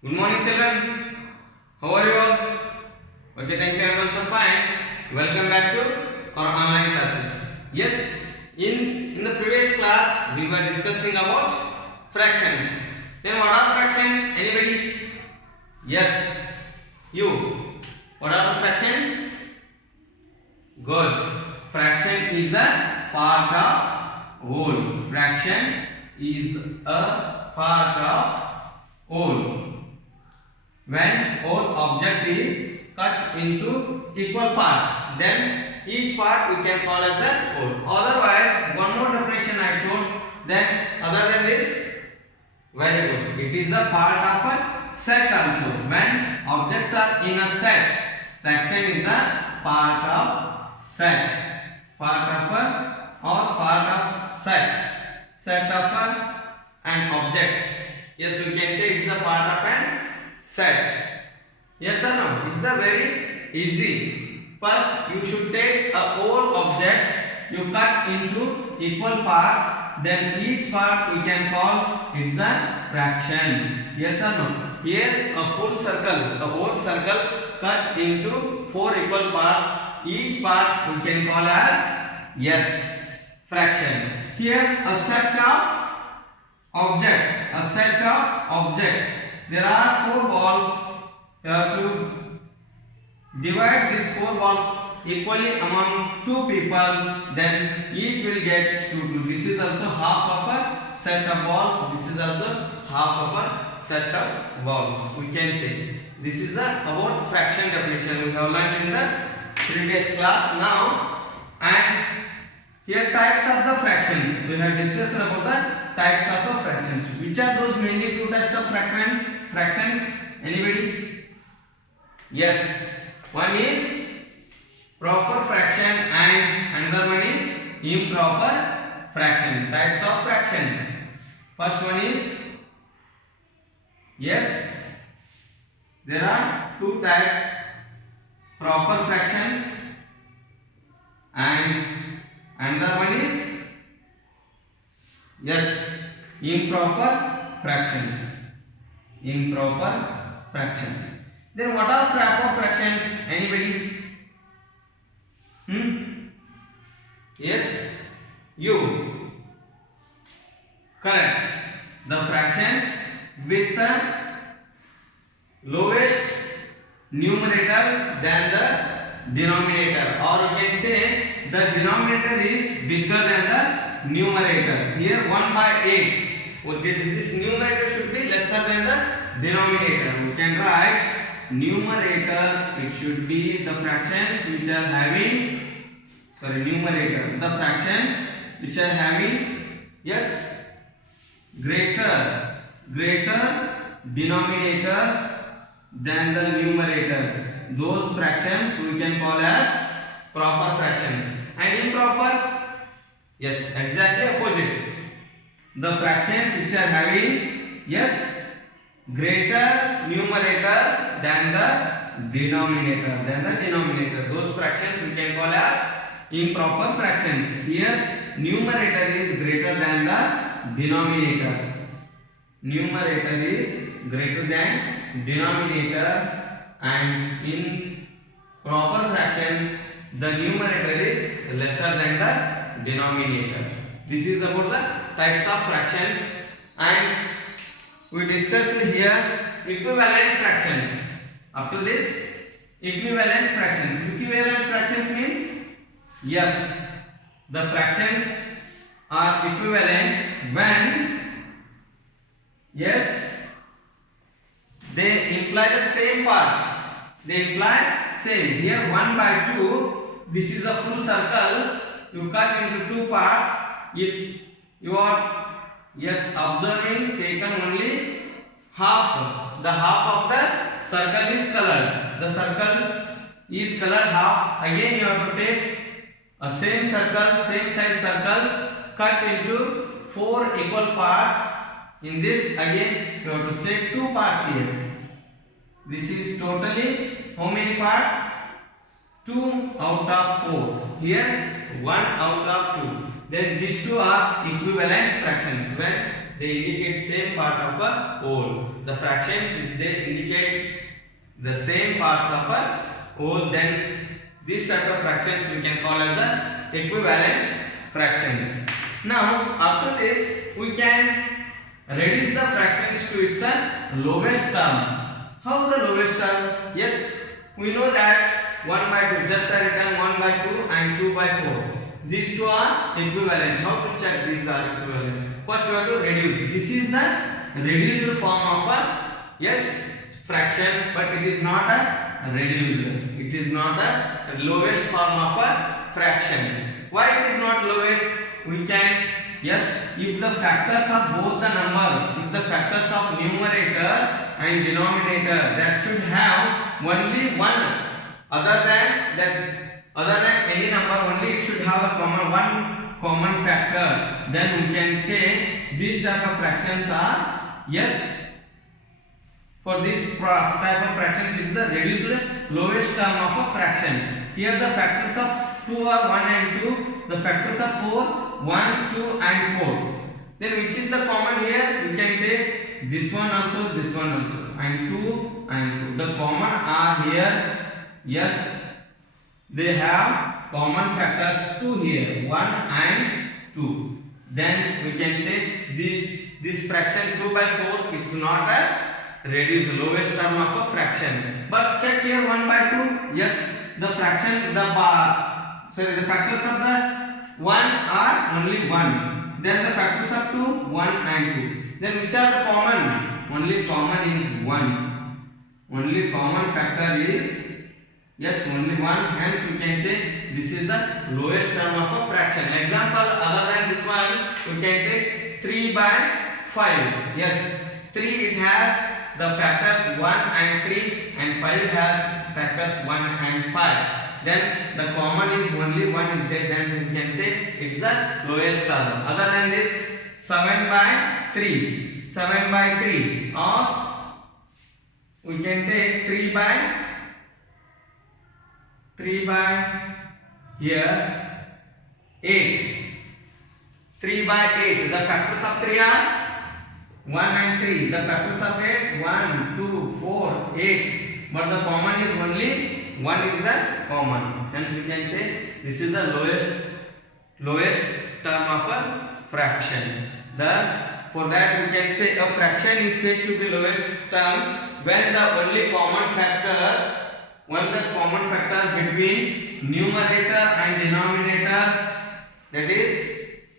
Good morning, children. How are you all? Okay, thank you. I am also fine. Welcome back to our online classes. Yes, in the previous class we were discussing about fractions. Then what are fractions? Anybody? Yes, you. What are the fractions? Good. Fraction is a part of whole. Fraction is a part of whole. When whole object is cut into equal parts, then each part we can call as a whole. Otherwise, one more definition I told. Then other than this, very good. It is a part of a set also. When objects are in a set, fraction is a part of set. Part of a or part of set. Set of an objects. Yes, we can say it is a part of an set. Yes or no? It's a very easy. First, you should take a whole object, you cut into equal parts, then each part we can call it's a fraction. Yes or no? Here a full circle, a whole circle cut into 4 equal parts. Each part we can call as yes, fraction. Here a set of objects, a set of objects. There are 4 balls. You have to divide these 4 balls equally among 2 people, then each will get 2. This is also half of a set of balls. This is also half of a set of balls. We can say this is about fraction definition we have learned in the previous class now. And here types of the fractions. We have discussed about the types of the fractions. Which are those mainly 2 types of fractions? Anybody? Yes. One is proper fraction and another one is improper fraction. Types of fractions. First one is, yes, there are 2 types, proper fractions and another one is, yes, improper fractions. Improper fractions. Then what are proper fractions? Anybody? Yes, you. Correct. The fractions with the lowest numerator than the denominator, or you can say the denominator is bigger than the numerator. Here 1/8. Okay, this numerator should be lesser than the denominator. We can write numerator, it should be the fractions which are having, numerator, the fractions which are having, yes, greater denominator than the numerator. Those fractions we can call as proper fractions. And improper, yes, exactly opposite. The fractions which are having, yes, greater numerator than the denominator. Those fractions we can call as improper fractions. Here numerator is greater than the denominator. Numerator is greater than denominator, and in proper fraction the numerator is lesser than the denominator. This is about the types of fractions, and we discussed here equivalent fractions. Up to this, equivalent fractions. Equivalent fractions means, yes, the fractions are equivalent when, yes, they imply the same part. They imply same. Here 1/2. This is a full circle. You cut into 2 parts. If you are, yes, observing, taken only half. The half of the circle is colored. The circle is colored half. Again you have to take a same circle, same size circle, cut into 4 equal parts. In this again you have to take 2 parts here. This is totally how many parts? 2 out of 4. Here 1 out of 2. Then these 2 are equivalent fractions. When they indicate same part of a whole. The fractions which they indicate the same parts of a whole, then this type of fractions we can call as a equivalent fractions. Now after this we can reduce the fractions to its lowest term. How the lowest term? Yes, we know that 1 by 2, just I written 1 by 2 and 2 by 4. These two are equivalent. How to check these are equivalent? First we have to reduce. This is the reduced form of a, yes, fraction, but it is not a reduced. It is not the lowest form of a fraction. Why it is not lowest? We can, yes, if the factors of both the number, if the factors of numerator and denominator that should have only one, other than any number, only it should have a one common factor, then we can say these type of fractions are, yes, for this type of fractions it is the reduced lowest term of a fraction. Here the factors of 2 are 1 and 2, the factors of 4 1, 2 and 4. Then which is the common here? We can take this one also, and 2 and 2. The common are here, yes, they have common factors 2 here, 1 and 2. Then we can say this fraction 2 by 4, it's not a reduced lowest term of a fraction. But check here 1 by 2, yes, the fraction, the factors of the 1 are only 1. Then the factors of 2, 1 and 2. Then which are the common? Only common is 1. Only common factor is, yes, only 1. Hence we can say this is the lowest term of a fraction. Example, other than this one, we can take 3 by 5. Yes, 3 it has the factors 1 and 3, and 5 has factors 1 and 5. Then the common is only 1 is there, then we can say it's the lowest term. Other than this, 7 by 3, or we can take 3 by here 8. 3 by 8, the factors of 3 are 1 and 3, the factors of 8, 1, 2, 4, 8, but the common is only 1 is the common. Hence we can say this is the lowest term of a fraction. For that we can say a fraction is said to be lowest terms when the only common factor, between numerator and denominator, that is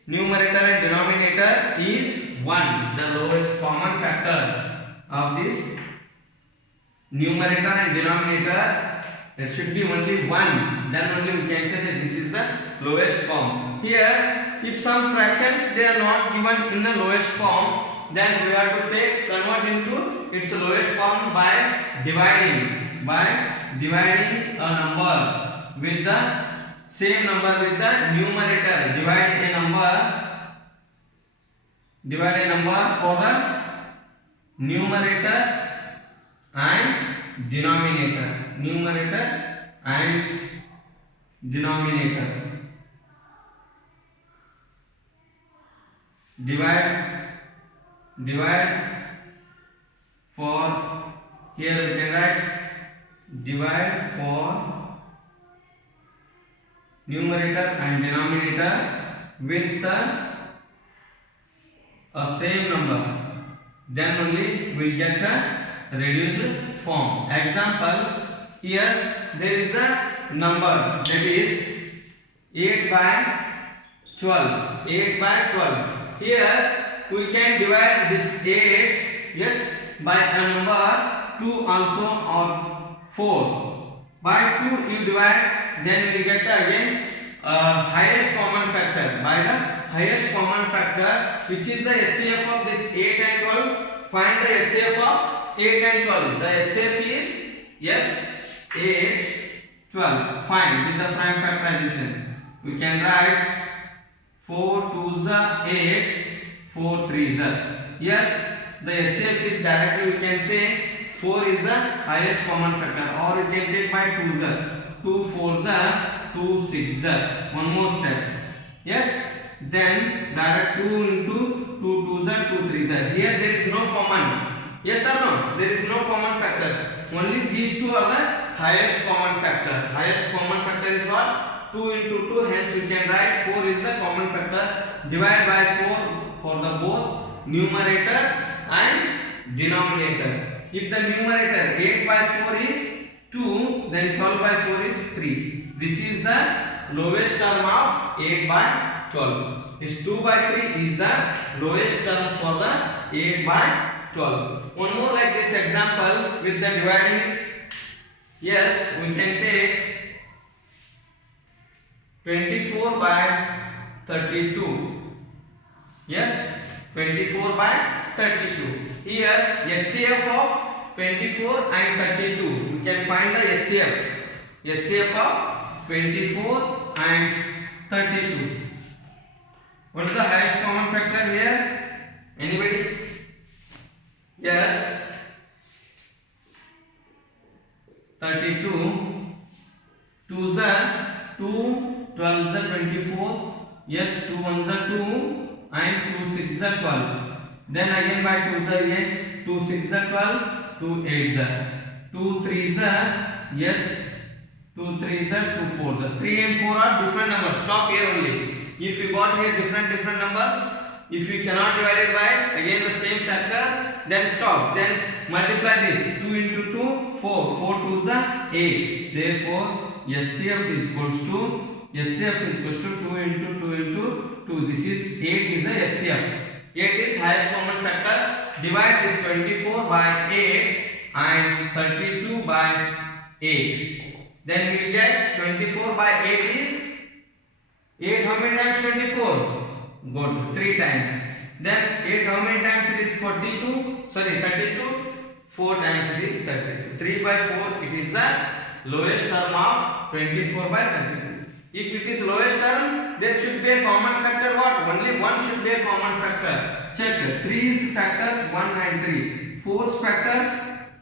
numerator and denominator is 1. The lowest common factor of this numerator and denominator, that should be only 1. Then only we can say that this is the lowest form. Here, if some fractions they are not given in the lowest form, then we have to convert into its lowest form by dividing a number with the same number with the numerator. Divide a number for the numerator and denominator. Divide for, here we can write divide for numerator and denominator with the same number, then only we get a reduced form. Example, here there is a number that is 8 by 12. Here we can divide this 8, yes, by a number 2 also or 4. By 2 you divide, then we get again highest common factor. By the highest common factor, which is the HCF of this 8 and 12, find the HCF of 8 and 12. The HCF is, yes, 8, 12. Fine, with the prime factorization. We can write 4 2s are 8, 4 3s are. Yes, the HCF is directly we can say 4 is the highest common factor, or you can take by 2s are. 2 4s are 2 6s are. One more step. Yes, then direct 2 into 2 2s are 2 3s are. Here there is no common. Yes or no? There is no common factors. Only these two are the highest common factor. Highest common factor is what? 2 into 2. Hence we can write 4 is the common factor. Divide by 4 for the both numerator and denominator. If the numerator 8 by 4 is 2, then 12 by 4 is 3. This is the lowest term of 8 by 12. This 2 by 3 is the lowest term for the 8 by 12. One more like this example with the dividing. Yes, we can take 24 by 32. Yes, 24 by 32. Here HCF of 24 and 32. We can find the HCF. HCF of 24 and 32. What is the highest common factor here? Anybody? Yes, 32. 2s are 2, 12s are 24. Yes, 2 1s are 2 and 2 6s are 12. Then again by 2s are again 2 6s are 12, 2 8s are 2 3s are, yes, 2 3s are 2 4s are. 3 and 4 are different numbers. Stop here only. If you got here different numbers, if you cannot divide it by again the same factor, then stop. Then multiply this. 2 into 2, 4. 4 2s are 8. Therefore, HCF is equals to 2 into 2 into 2. This is 8 is the HCF. 8 is highest common factor. Divide this 24 by 8 and 32 by 8. Then we will get 24 by 8 is 8 how many times 24? Go to 3 times. Then 8 how many times it is 32? 4 times it is 32. 3 by 4 it is the lowest term of 24 by 32. If it is lowest term, there should be a common factor what? Only one should be a common factor. Check. 3's factors 1 and 3. 4's factors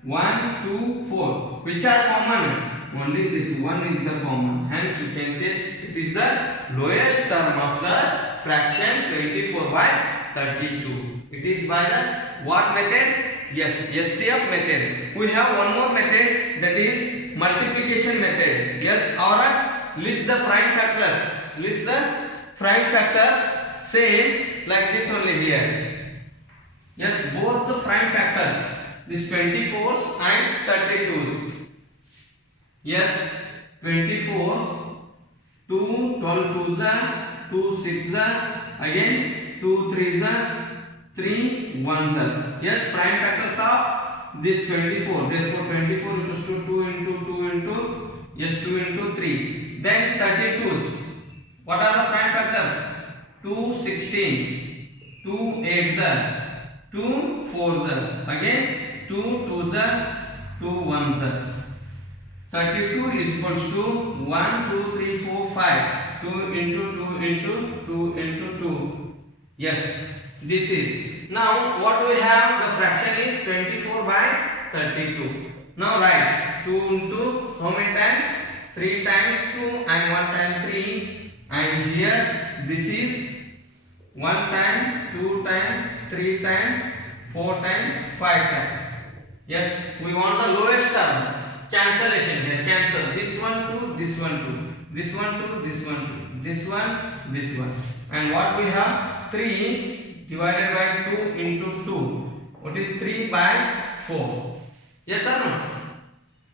1, 2, 4. Which are common? Only this one is the common. Hence we can say it is the lowest term of the fraction 24 by 32. It is by the what method? Yes, HCF method. We have one more method, that is multiplication method. Yes, or list the prime factors. List the prime factors same like this only here. Yes, both the prime factors. This 24s and 32s. Yes, 24, 2, 12 2s are, 2 6s are, again 2 3s are, 3 1s are. Yes, prime factors of this 24. Therefore, 24 equals to 2 into 2 into, yes, 2 into 3. Then 32s. What are the prime factors? 2 16, 2 8s are, 2 4s are, again 2 2s are, 2 1s are. 32 is equals to 1 2 3 4 5. 2 into 2 into 2 into 2. Yes, this is. Now what we have, the fraction is 24 by 32. Now write 2 into how many times? 3 times 2 and 1 time 3. And here this is 1 time, 2 time, 3 time, 4 time, 5 time. Yes, we want the lowest term. Cancellation here. Cancel this one to this one to this one to this one to this one, this one. And what we have? 3 divided by 2 into 2. What is 3 by 4? Yes or no?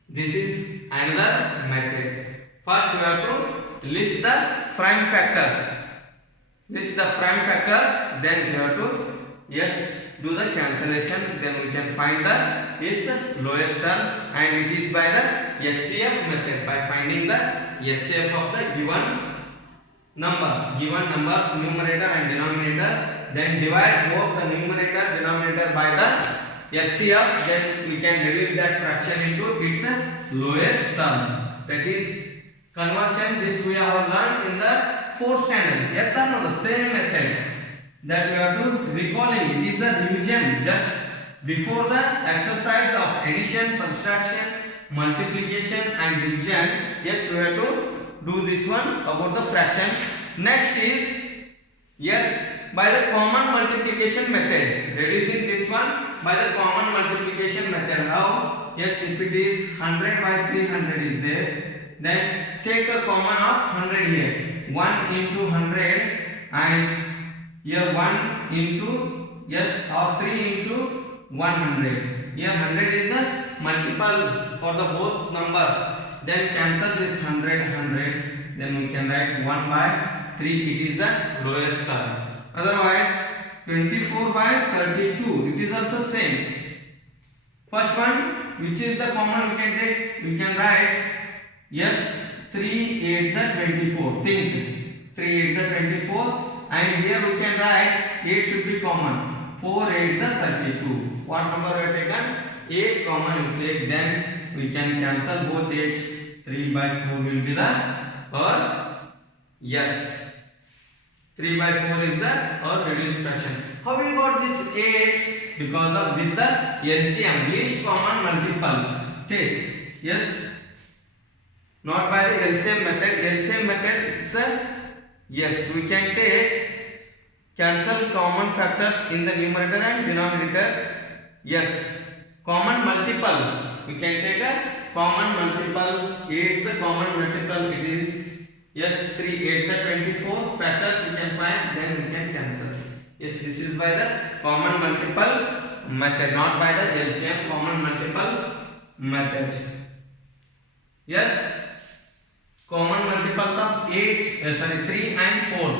This is another method. First we have to list the prime factors. List the prime factors. Then we have to, yes, do the cancellation. Then we can find the is lowest term, and it is by the HCF method, by finding the HCF of the given numbers, numerator and denominator. Then divide both the numerator denominator by the HCF. Then we can reduce that fraction into its lowest term. That is conversion. This we have learnt in the 4th standard. Yes or no? The same method that we have to recalling. It is a revision just before the exercise of addition, subtraction, multiplication and division. Yes, we have to do this one about the fraction. Next is, yes, by the common multiplication method. Reducing this one by the common multiplication method. How? Yes, if it is 100 by 300 is there, then take a common of 100 here. 1 into 100 and here 1 into, yes, or 3 into 100. Here 100 is a multiple for the both numbers. Then cancel this 100. Then we can write 1 by 3. It is the lowest term. Otherwise 24 by 32. It is also same. First one, which is the common we can take? We can write, yes, 3 8s are 24. Think 3 8s are 24. And here we can write 8 should be common. 4 8s are 32. What number we have taken? 8 common you take, then we can cancel both 8. 3 by 4 will be the yes. 3 by 4 is the reduced fraction. How we got this 8? Because of with the LCM, least common multiple. Take, yes, not by the LCM method. LCM method it's yes, we can take cancel common factors in the numerator and denominator. Yes, common multiple. We can take a common multiple. 8 is a common multiple. It is, yes, 3 8s are 24. Factors we can find, then we can cancel. Yes, this is by the common multiple method, not by the LCM common multiple method. Yes, common multiples of 3 and 4.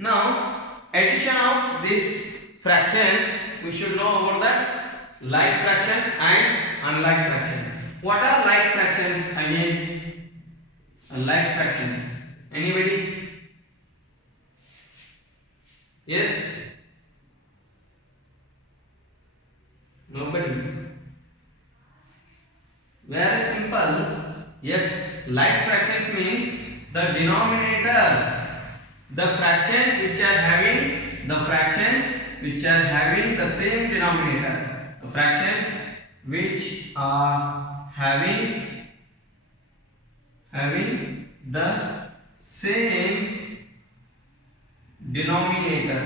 Now, addition of these fractions, we should know about the like fraction and unlike fraction. What are like fractions? I mean, like fractions. Anybody? Yes? Nobody? Very simple. Yes, like fractions means the denominator, the fractions which are having the same denominator, the fractions which are having the same denominator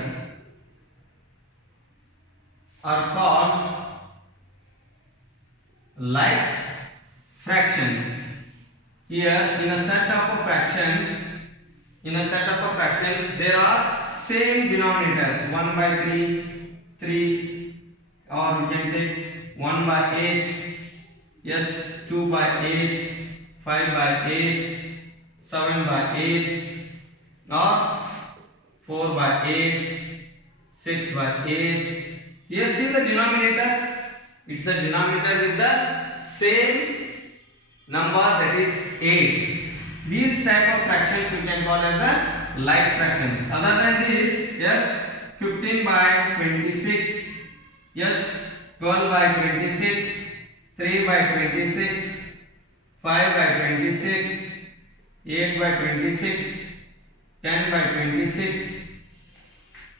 are called like fractions. Here in a set of fractions there are same denominators, 1 by 3, or we can take 1 by 8, yes, 2 by 8, 5 by 8, 7 by 8, or 4 by 8, 6 by 8. Here see the denominator, it's a denominator with the same number, that is 8. These type of fractions we can call as a like fractions. Other than this, yes, 15 by 26, yes, 12 by 26, 3 by 26, 5 by 26, 8 by 26, 10 by 26,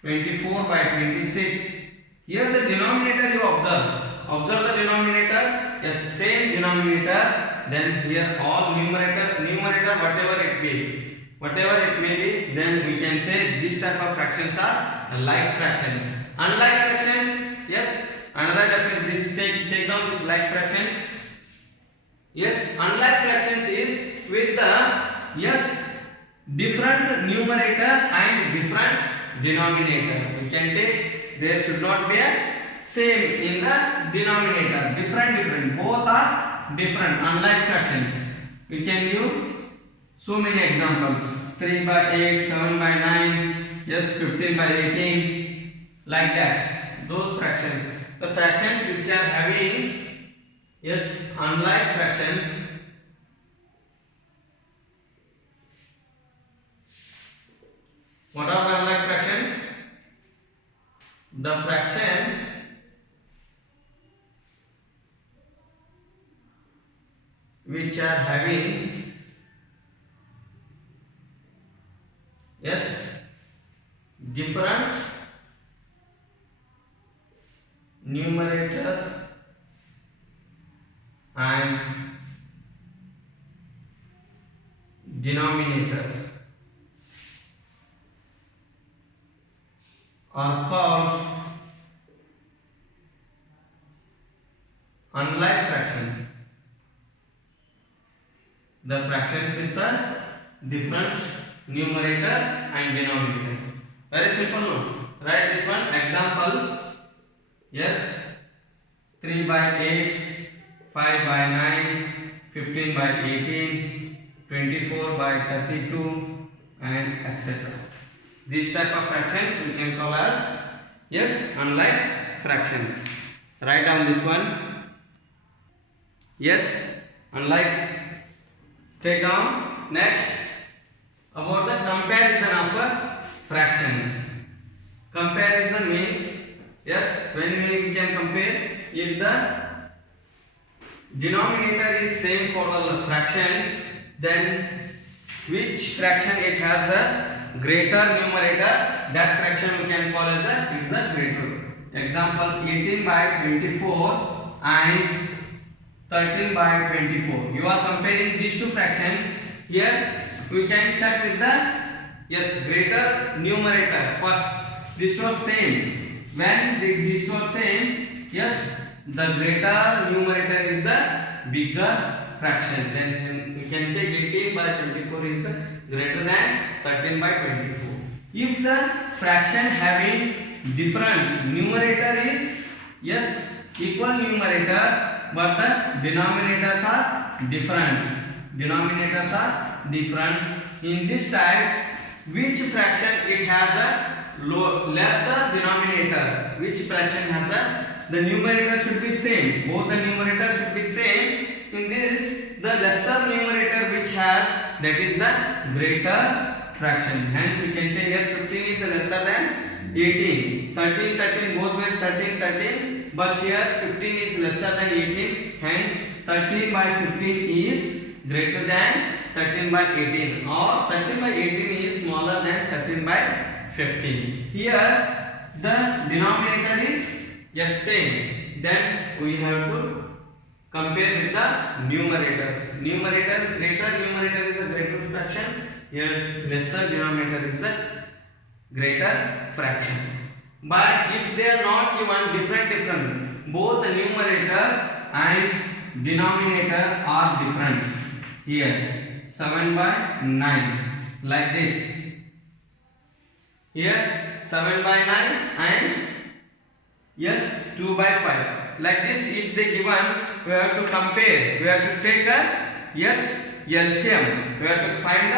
24 by 26. Here the denominator you observe. Observe the denominator, yes, same denominator. Then here all numerator whatever it may be, then we can say this type of fractions are like fractions. Unlike fractions, yes, another definition, take down this like fractions. Yes, unlike fractions is with the, yes, different numerator and different denominator. We can take, there should not be a same in the denominator, different, both are different, unlike fractions. We can use so many examples, 3 by 8, 7 by 9, yes, 15 by 18, like that. Those fractions, the fractions which are having, yes, unlike fractions, what are the unlike fractions? The fractions which are having, yes, different numerators and denominators. are called unlike fractions. The fractions with the different numerator and denominator. Very simple, no? Write this one. Example. Yes. 3 by 8, 5 by 9, 15 by 18, 24 by 32, and etc. These type of fractions we can call as, yes, unlike fractions. Write down this one. Yes, unlike. Take down. Next, about the comparison of fractions. Comparison means, yes, when we can compare, if the denominator is same for all fractions, then which fraction it has the greater numerator, that fraction we can call as a greater. Example, 18 by 24 and 13 by 24. You are comparing these two fractions. Here we can check with the, yes, greater numerator. First, this was same. When this was same, yes, the greater numerator is the bigger fraction. Then we can say 18 by 24 is greater than 13 by 24. If the fraction having different numerator is, yes, equal numerator, but the denominators are different. Denominators are different. In this type, which fraction it has a lesser denominator? Which fraction has the numerator should be same. Both the numerators should be same. In this, the lesser numerator which has, that is the greater fraction. Hence, we can say here 15 is lesser than 18. 13, both were 13. But here 15 is lesser than 18, hence 13 by 15 is greater than 13 by 18, or 13 by 18 is smaller than 13 by 15. Here the denominator is, yes, same. Then we have to compare with the numerators. Greater numerator is a greater fraction. Here lesser denominator is a greater fraction. But if they are not given different, both the numerator and denominator are different. Here 7 by 9, like this. Here 7 by 9 and, yes, 2 by 5. Like this, if they given, we have to compare. We have to take a, yes, LCM. We have to find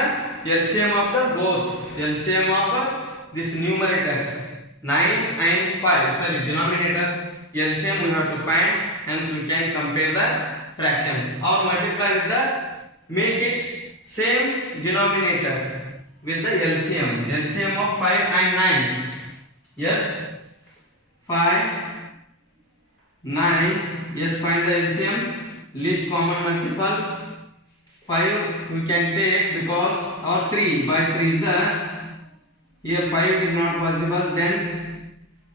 the LCM of the both. LCM of this numerators. 9 and 5, sorry, denominators, LCM we have to find, hence we can compare the fractions or multiply with the, make it same denominator with the LCM of 5 and 9. Yes, 5, 9, yes, find the LCM, least common multiple. 5 we can take because, or 3 by 3 is here 5 is not possible, then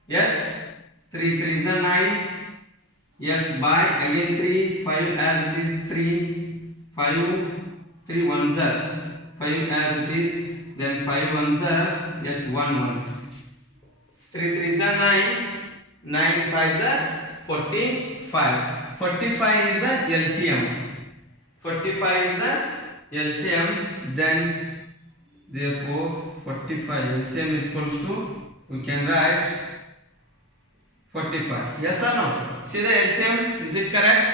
yes, 3 is 9, yes, by again 3, 5 as it is 3, 5, 3 1s are 5 as it is, then 5 1s are, yes, 1, 3 3s are 9, 9 5s are 45. 45 is a LCM. 45 is a LCM, then therefore 45 LCM is equals to, we can write 45. Yes or no? See the LCM, is it correct?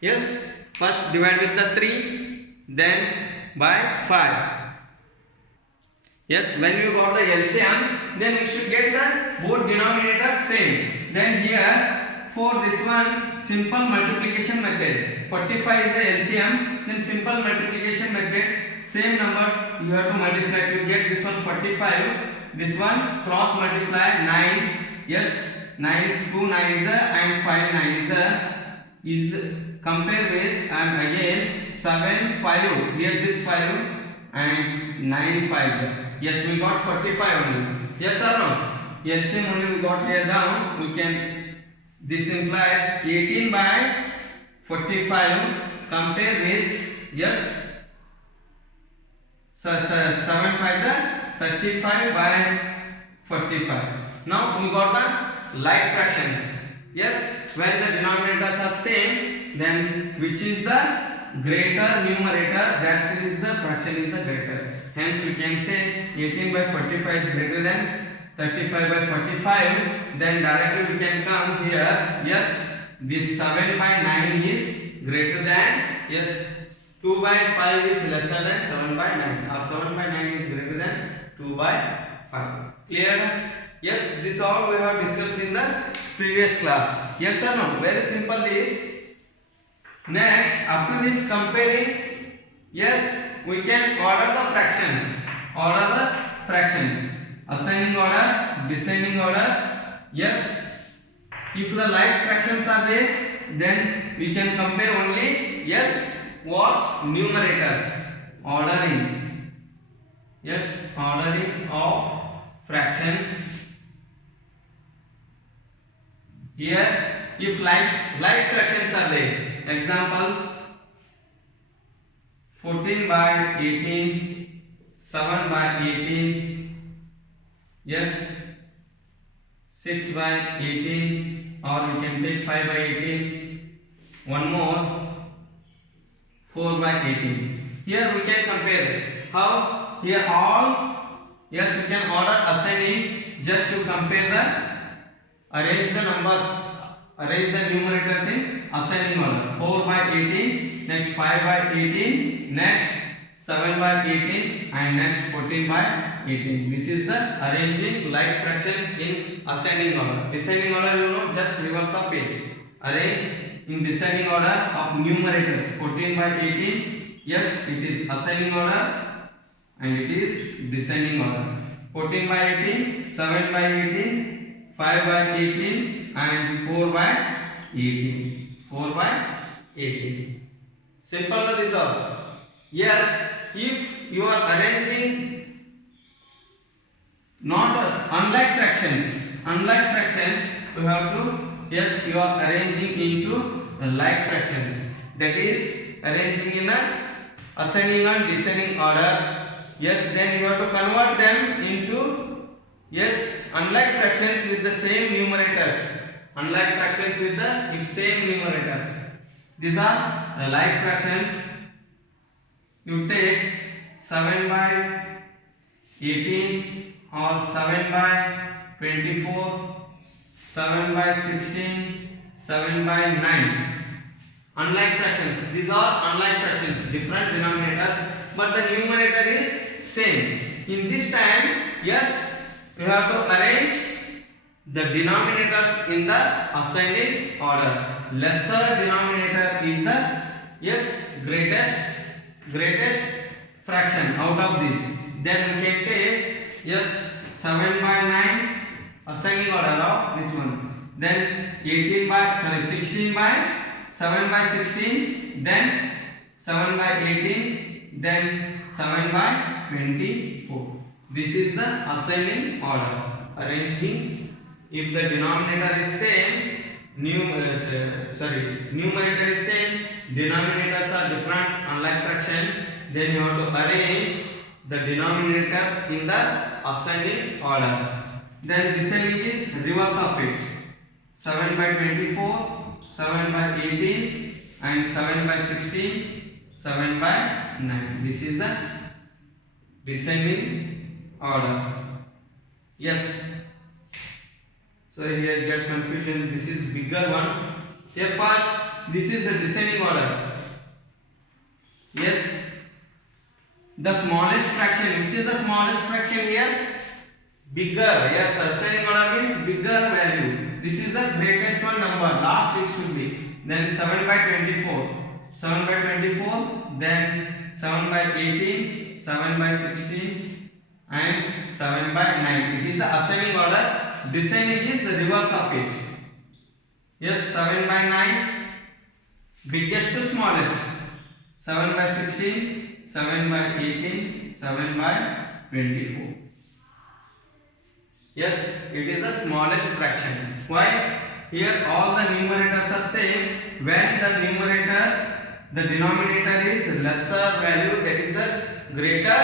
Yes. First divide with the 3, then by 5. Yes, when you got the LCM, then we should get the both denominators same. Then here for this one, simple multiplication method. 45 is the LCM, then simple multiplication method. Same number you have to multiply to get this one 45. This one cross multiply 9. Yes, 9 2 9s and 5 9s is compare with, and again 7 5. Here this 5 and 9 5s. Yes, we got 45 only. Yes or no? LCM only we got here down. We can, this implies 18 by 45 compare with, yes, 7 5s 35 by 45. Now we got the like fractions. Yes, when the denominators are same, then which is the greater numerator, that is the fraction is the greater. Hence we can say 18 by 45 is greater than 35 by 45. Then directly we can come here. Yes, this 7 by 9 is greater than, yes, 2 by 5 is lesser than 7 by 9, or 7 by 9 is greater than 2 by 5. Clear? Yes, this all we have discussed in the previous class. Yes or no? Very simple this. Next, after this comparing, yes, we can order the fractions. Order the fractions. Ascending order, descending order. Yes. If the like fractions are there, then we can compare only, yes, what? Numerators. Ordering. Yes, ordering of fractions. Here, if like fractions are there, example 14 by 18, 7 by 18, yes, 6 by 18, or we can take 5 by 18, one more 4 by 18. Here we can compare. How? Here all, yes, we can order ascending just to compare the, arrange the numbers, arrange the numerators in ascending order. 4 by 18, next 5 by 18, next 7 by 18, and next 14 by 18. This is the arranging like fractions in ascending order. Descending order, you know, just reverse of it. Arrange in descending order of numerators. 14 by 18, yes, it is ascending order and it is descending order. 14 by 18, 7 by 18, 5 by 18, and 4 by 18. 4 by 18. Simple this all. Yes, if you are arranging not unlike fractions, you have to, yes, you are arranging into like fractions. That is arranging in a ascending and descending order. Yes, then you have to convert them into, yes, unlike fractions with the same numerators. Unlike fractions with the same numerators. These are like fractions. You take 7 by 18 or 7 by 24, 7 by 16, 7 by 9. Unlike fractions. These are unlike fractions, different denominators, but the numerator is same. In this time, yes, you have to arrange the denominators in the ascending order. Lesser denominator is the, yes, greatest fraction out of this. Then we can take, yes, 7 by 9 ascending order of this one. Then 16 by 7 by 16, then 7 by 18, then 7 by 24. This is the ascending order. Arranging, if the denominator is same, numerator is same, denominators are different, unlike fraction, then you have to arrange the denominators in the ascending order. Then descending is reverse of it. 7 by 24, 7 by 18, and 7 by 16, 7 by 9. This is the descending order. Yes. So here get confusion. This is bigger one. Here first, this is the descending order. Yes. The smallest fraction. Which is the smallest fraction here? Bigger. Yes, ascending order means bigger value. This is the greatest one number. Last it should be. Then 7 by 24. 7 by 24. Then 7 by 18. 7 by 16. And 7 by 9. It is the ascending order. Descending is the reverse of it. Yes, 7 by 9. Biggest to smallest. 7 by 16. 7 by 18. 7 by 24. Yes, it is the smallest fraction. Why? Here all the numerators are same. When the numerator, the denominator is lesser value, that is a greater,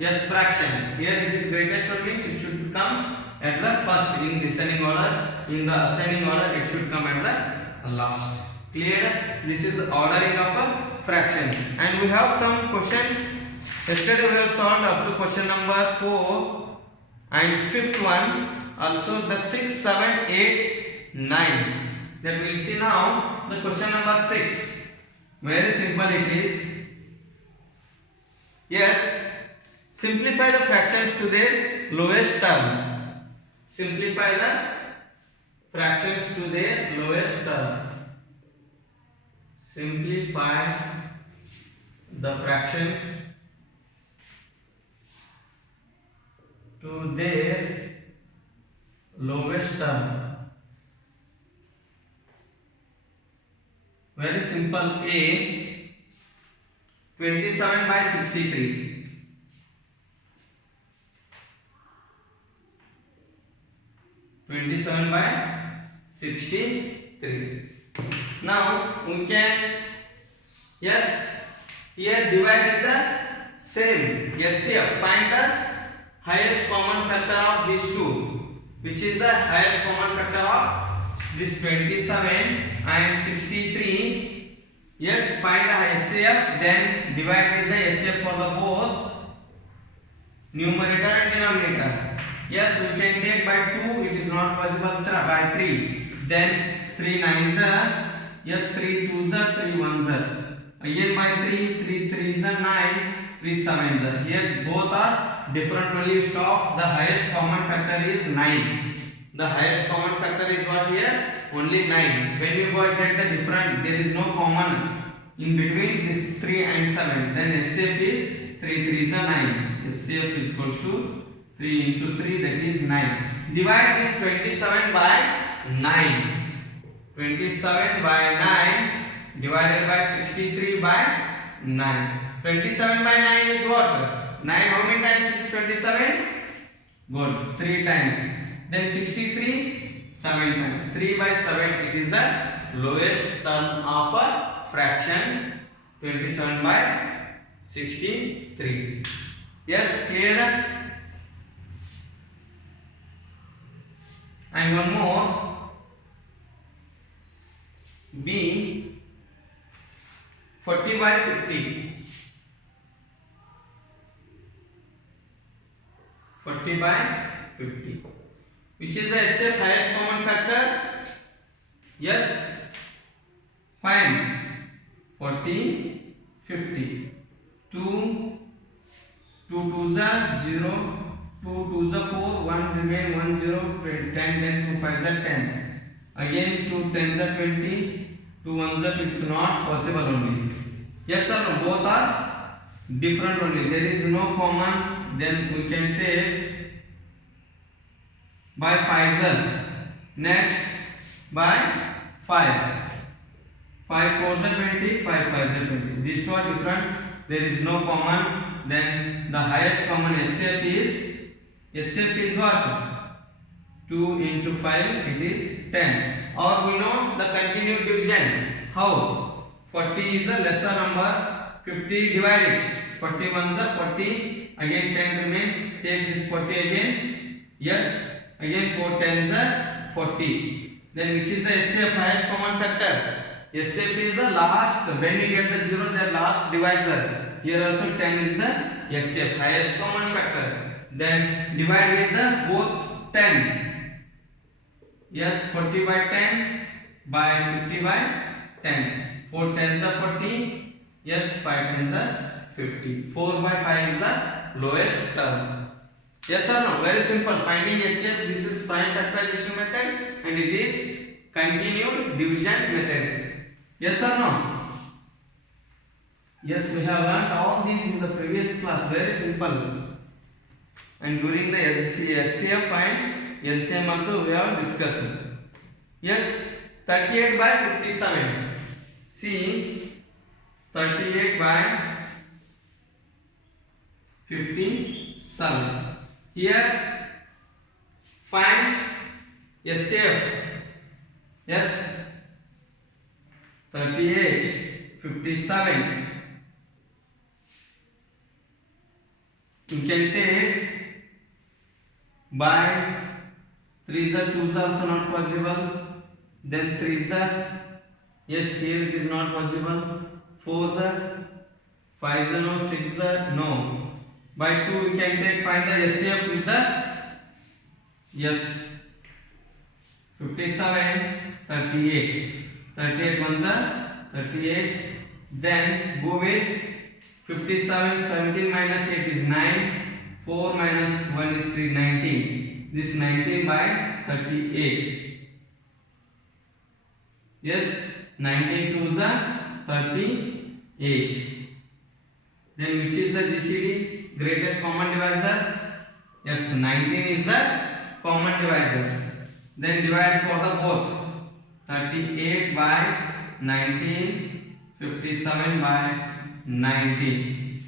yes, fraction. Here it is greatest one means it should become at the first. In descending order, in the ascending order, it should come at the last. Clear? This is ordering of fractions. And we have some questions. Yesterday we have solved up to question number 4 and fifth one. Also the 6, 7, 8, 9. That we will see now. The question number 6. Very simple it is. Yes. Simplify the fractions to their lowest term. Simplify the fractions to their lowest term. Simplify the fractions to their lowest term. Very simple. A 27 by 63. 27 by 63. Now we can, yes, here divide with the same SCF. Find the highest common factor of these two. Which is the highest common factor of this 27 and 63? Yes, find the SCF, then divide with the SCF for the both numerator and denominator. Yes, we can take by 2, it is not possible, by 3. Then 3 9s are, yes, 3 2s are, 3 1s are. Again by 3, 3 3s are 9, 3 7s are. Here both are different values of the highest common factor is 9. The highest common factor is what here? Only 9. When you go take the different, there is no common in between this 3 and 7. Then SCF is 3 3s are 9. SCF is equals to 3 into 3, that is 9. Divide this 27 by 9. 27 by 9 divided by 63 by 9. 27 by 9 is what? 9 how many times is 27? Good. 3 times. Then 63? 7 times. 3 by 7, it is the lowest term of a fraction. 27 by 63. Yes, clear? And one more. B 40 by 50. 40 by 50. Which is the SCF highest common factor? Yes. Find 40, 50. 2 2s are 0. 2 2s are 4. 1 remain 1 0. 10 then 2 5s are 10. Again 2 10s are 20. 2 1s are, it's not possible only. Yes or no? Both are different only. There is no common. Then we can take by 5s. Next by 5. 5 4s are 20. 5 5s are 20. These two are different. There is no common. Then the highest common SCF is what? 2 into 5, it is 10. Or we know the continued division. How? 40 is a lesser number. 50 divide it. 41s are 40. Again 10 remains. Take this 40 again. Yes. Again 4 10s are 40. Then which is the SCF highest common factor? SCF is the last. When you get the 0, the last divisor. Here also 10 is the SCF highest common factor. Then divide with the both 10. Yes, 40 by 10 by 50 by 10. 4 10s are 40. Yes, 5 10s are 50. 4 by 5 is the lowest term. Yes or no? Very simple. Finding HCF, this is prime factorization method and it is continued division method. Yes or no? Yes, we have learnt all these in the previous class. Very simple. And during the HCF and LCM also we have discussed. Yes, 38 by 57. See, 38 by 57. Here, find SCF. Yes, 38, 57. You can take by 3 is a 2 is also not possible. Then 3 is a, yes, here it is not possible. 4 is a, 5 is a no, 6 is a no. By 2 we can take, find the SCF with the, yes, 57, 38. 38 ones are 38. Then go with 57, 17 minus 8 is 9. 4 minus 1 is 3, 19. This 19 by 38. Yes, 19 2 is a 38. Then which is the GCD? Greatest common divisor? Yes, 19 is the common divisor. Then divide for the both. 38 by 19, 57 by 19.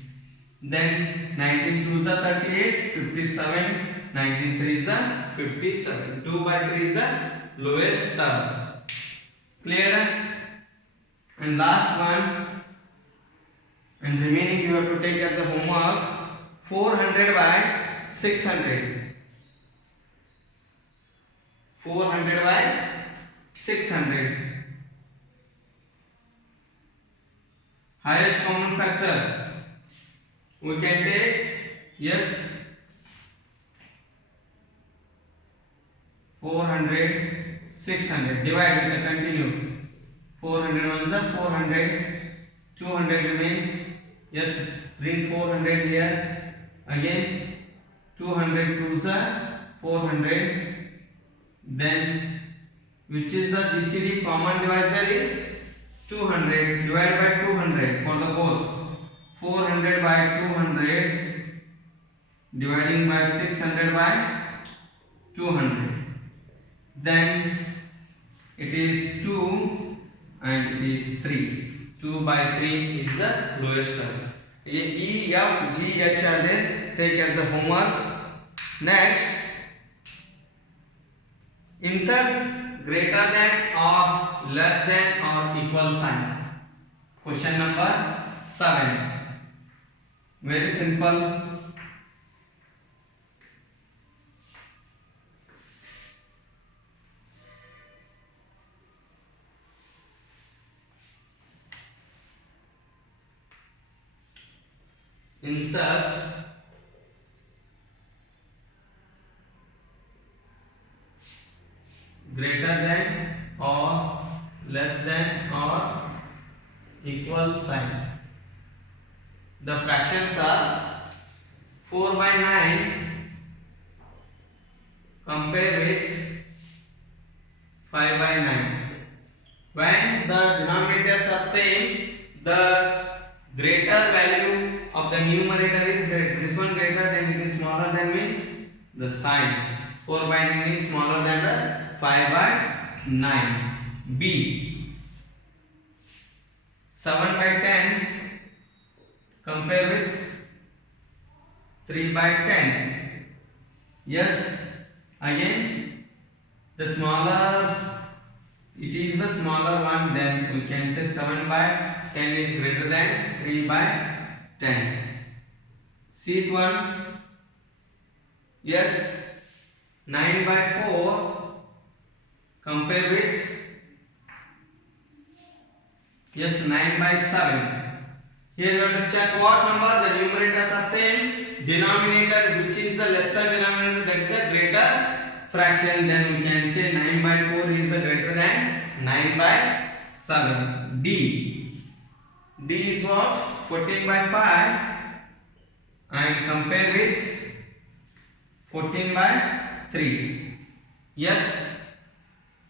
Then 19 2 is a 38, 57, 19 3 is a 57. 2 by 3 is the lowest term. Clear? And last one, and remaining you have to take as a homework, 400 by 600. 400 by 600. Highest common factor we can take, yes, 400, 600. Divide with the continue. 400 ones are 400. 200 remains. Yes, bring 400 here. Again 200 twos are 400. Then which is the GCD? Common divisor is 200. Divide by 200 for the both. 400 by 200 dividing by 600 by 200. Then it is 2 and it is 3. 2 by 3 is the lowest term. ये E, F, G, H are there. Take as a homework. Next, insert greater than or less than or equal sign. Question number 7. Very simple. Insert greater than or less than or equal sign. The fractions are 4 by 9 compare with 5 by 9. When the denominators are same, the greater value of the numerator is great. This one greater than it is smaller than means the sign. 4 by 9 is smaller than the 5 by 9. B. 7 by 10 compare with 3 by 10. Yes, again the smaller, it is the smaller one, then we can say 7 by 10 is greater than 3 by 10. Seat 1. Yes, 9 by 4 compare with, yes, 9 by 7. Here you have to check what number, the numerators are same, denominator which is the lesser denominator, that is a greater fraction, then we can say 9 by 4 is the greater than 9 by 7. D. D is what? 14 by 5 and compare with 14 by 3. Yes,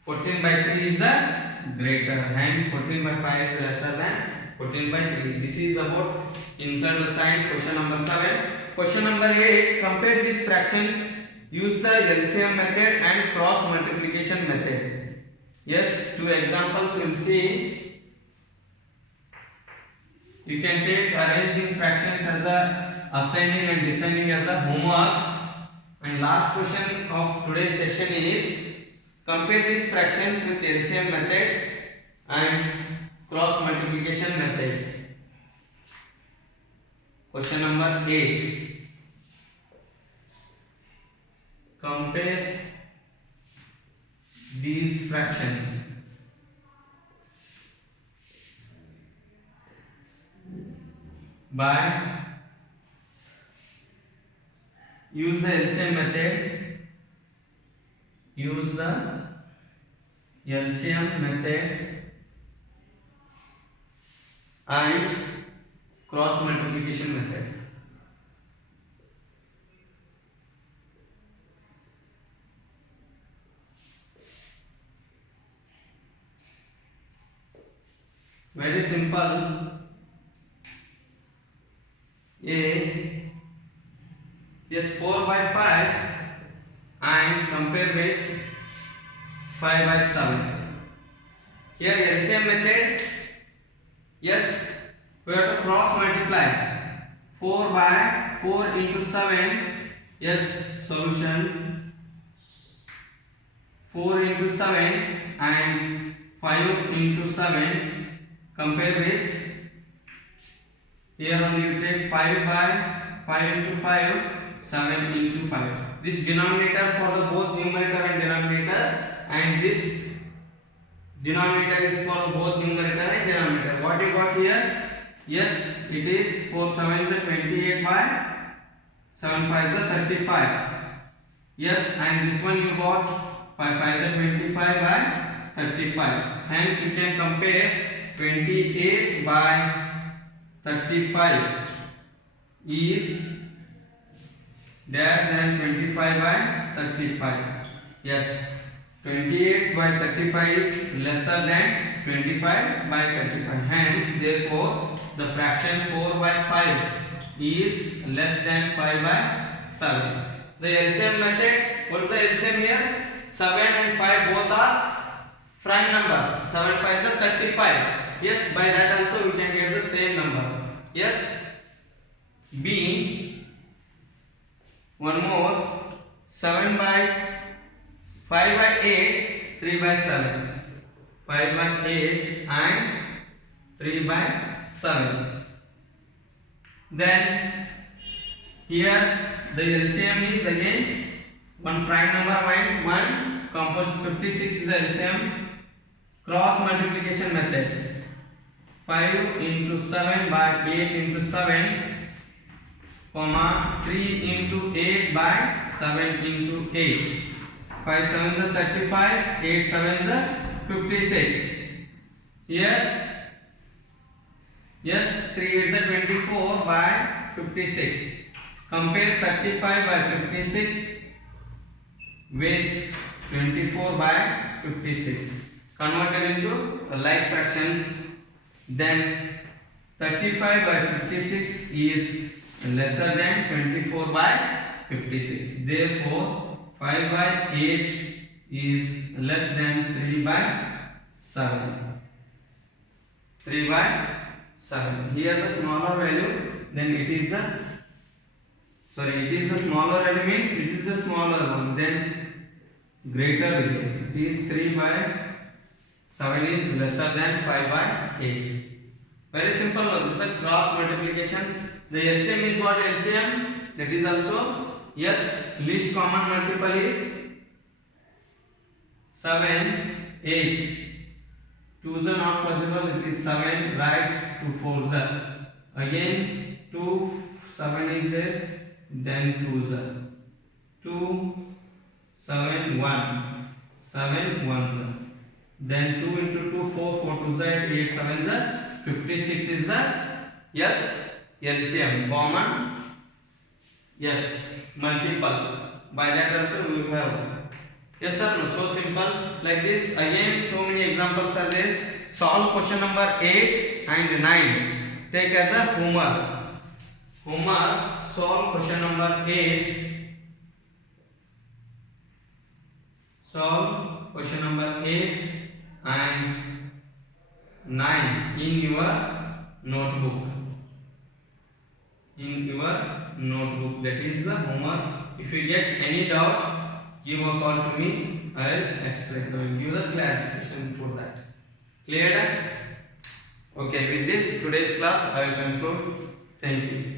14 by 3 is the greater, hence 14 by 5 is lesser than 14 by 3. This is about insert the sign. Question number 7. Question number 8. Compare these fractions. Use the LCM method and cross multiplication method. Yes, two examples we'll see. You can take arranging fractions as a ascending and descending as a homework. And last question of today's session is compare these fractions with LCM method and cross multiplication method. Question number 8. Compare these fractions by use the LCM method. Use the LCM method and cross multiplication method. Very simple. Yes, 4 by 5 and compare with 5 by 7. Here LCM method. Yes, we have to cross multiply 4 by 4 into 7. Yes, solution 4 into 7 and 5 into 7. Compare with, here only you take 5 by 5 into 5, 7 into 5. This denominator for the both numerator and denominator, and this denominator is for both numerator and denominator. What you got here? Yes, it is 4 7s are 28 by 7 5s are 35. Yes, and this one you got 5 5s are 25 by 35. Hence you can compare 28 by 35 is dash than 25 by 35. Yes, 28 by 35 is lesser than 25 by 35. Hence, therefore, the fraction 4 by 5 is less than 5 by 7. The LCM method, what is the LCM here? 7 and 5 both are prime numbers. 7 5s are 35. Yes, by that also we can get the same number. Yes, B, one more, 7 by 5 by 8, 3 by 7. 5 by 8 and 3 by 7. Then here the LCM is again one prime number went 1, composite 56 is the LCM. Cross multiplication method. 5 into 7 by 8 into 7, comma 3 into 8 by 7 into 8. 5 7s are 35, 8 7s are 56. Here, yes, 3 8s are 24 by 56. Compare 35 by 56 with 24 by 56. Converted into like fractions. Then 35 by 56 is lesser than 24 by 56. Therefore, 5 by 8 is less than 3 by 7. 3 by 7. Here the smaller value, then it is the smaller value means it is the smaller one. Then greater value. It is 3 by 7 is lesser than 5 by 8. Very simple. This is a cross multiplication. The LCM is what LCM? That is also, yes, least common multiple is 7, 8. 2s are not possible. It is 7, right? 2 4s are. Again 2, 7 is there. Then 2s are. 2, 7, 1. 7, 1s are. Then 2 into 2, 4, 4 2s are 8, 7s are 56 is the, yes, LCM, common, yes, multiple. By that also we have. Yes sir, no, so simple. Like this, again so many examples are there. Solve question number 8 and 9. Take as a homework. Homework, solve question number 8. Solve question number 8 and 9 in your notebook. In your notebook. That is the homework. If you get any doubt, give a call to me. I will explain. I will give the clarification for that. Clear? Okay, with this today's class I will conclude. Thank you.